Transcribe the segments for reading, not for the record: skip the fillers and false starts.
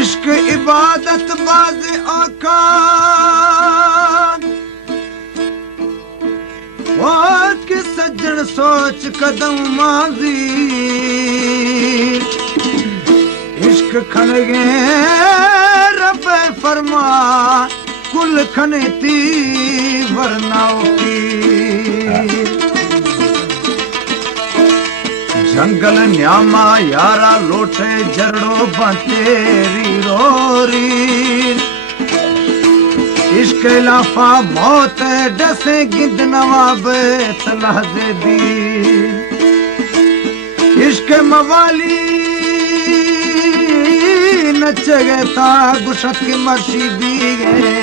इश्क इबादत बाज आका के सज्जन सोच कदम माजी इश्क खनगे रब फरमा कुल खनती वरनाओ की जंगल न्यामा यारा लोटे जरड़ो बतेरी रोरी इश्क लाफा मौत डसे गिद नवाब तलहजे दी इश्क मवाली नचगे ता गुशत की मर्शी दी गे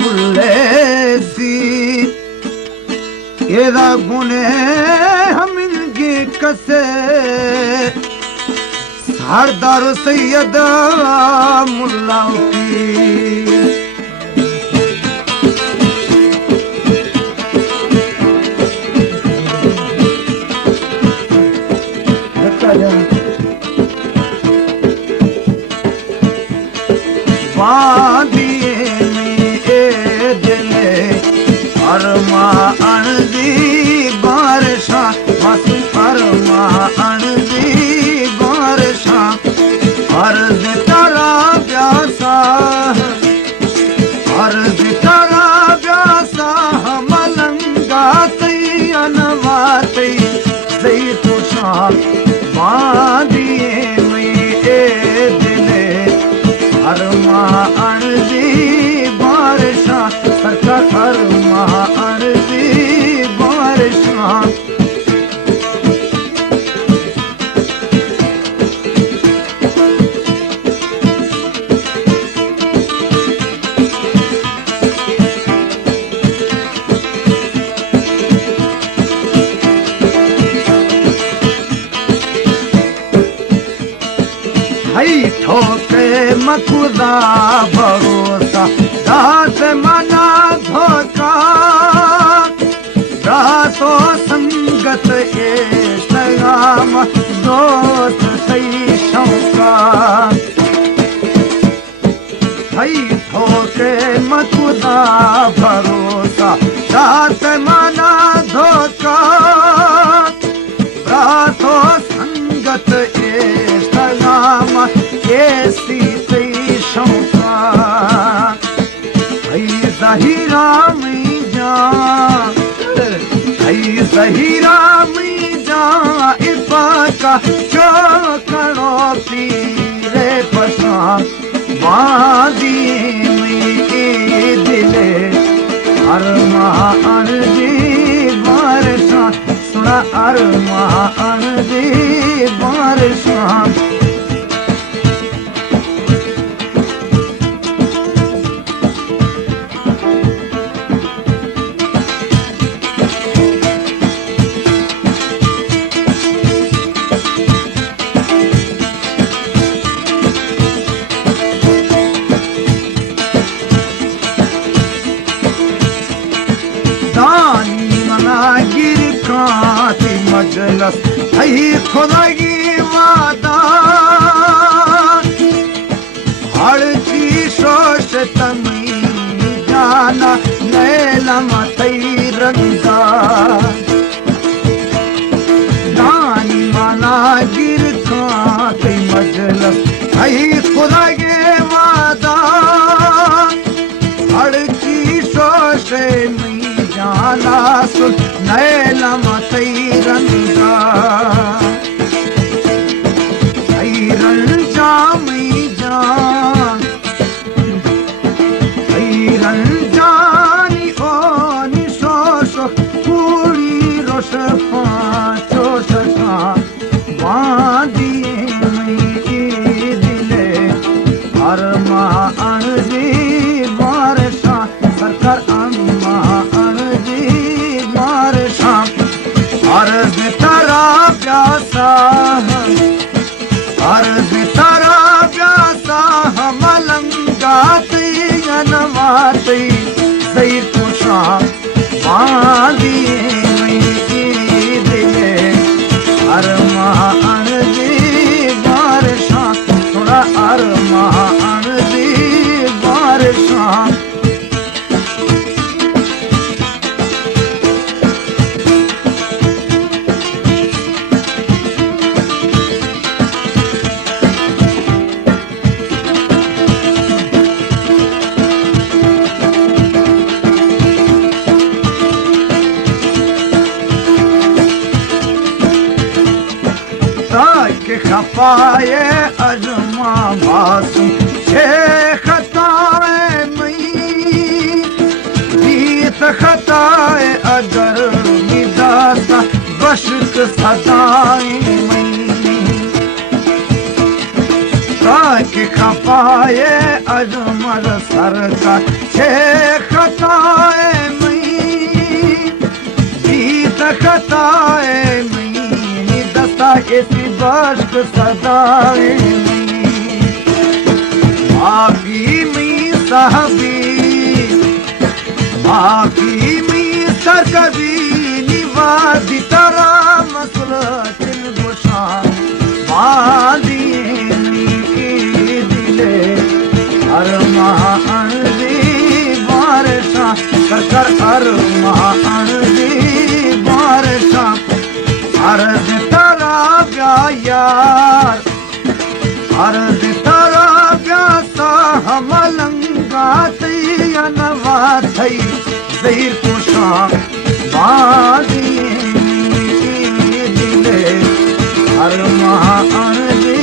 मुल्ले सी एदा गुने हम इनके कसे सरदार सैयद मुल्ला की वादिए में ए दिले अरमा अणदी बारिशा मस अरमा अणदी बारिशा अर्ज तारा प्यासा अर्ज तारा प्यासा मलंगा तई अनवा तई सही तुषा वादिए में ए दिले अरमा अणदी बारिशा सरकार अरमा अणदी बारिशा ठोके मखुदा भरोसा दास मना धोखा रातो संगत ए सगाम दोस्त सही शौका हई ठोके मखुदा भरोसा दास मना धोखा रातो संगत ए सगाम ऐसी तेरी शौका हई ज़हीरा में जा हई ज़हीरा में जा इफ़ा का जो करो पीरे पसा वादी में दिले अरमा अणदी बारिशा सुना अरमा अणदी बारिशा मजलस हई खुदाई वादा हर की शोष तमी जाना नैलम तई रंगा दानी माना गिर खाते मजलस हई खुदाई वादा हर की शोष जाना सुन नैलम तई रंगा तई रंजा में जान तई रंजानी ओ निशोशो पूरी रोश पाँचो शशा वादिए में दिले अरमा अणदी बारिशा सरकार अम्मा अर्ज तारा प्यासा अर्ज तारा प्यासा मलंगा तई अनवा तई सही तुषा वादिए में दिले अरमा अणदी बारिशा थोड़ा अरमा खपाए अजमा मासूम छे खताए मई बीत खताए अगर मिदासा बशक सदाए मई ताकि खपाए अजमर सरकार छे खताए मई बीत खताए मई दस्ता ऐसी बशक सदाए मई माफी मई साहबी माफी मई सरकबी निवादी तरा मसल चिन गुशा मादी दिले हर महाअणजी बारशा कर हर महाअणजी बारशा अर्ज तरा ब्या यार अर्ज तरा ब्या सा हमलंगा तयनवा थई ज़हीर कुशा बादी दिले हर महाअणजी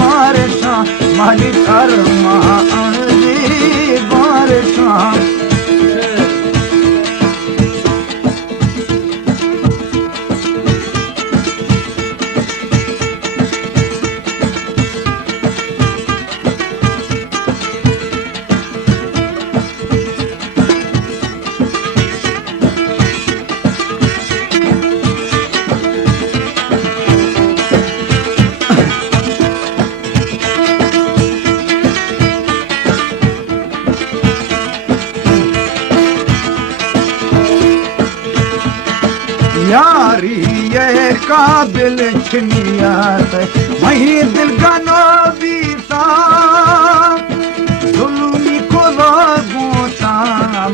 बारशा मालिक हर महाअणजी बारशा यारी ये काबिल छिनियात वही दिल का नबीता जुल्मी को लगोता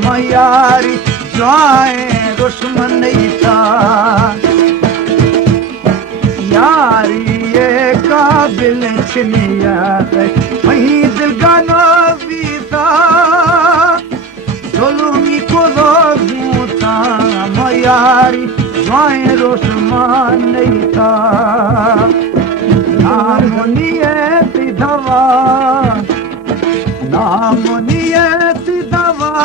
मयारी जाए दुश्मन था यारी ये काबिल छिनियात वही दिल का नबीता जुल्मी को लगोता मयारी माए रोशमान नहीं था नाम नियत दवा नाम नियत दवा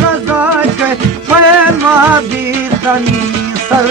रजा के पैमा भी तनी सर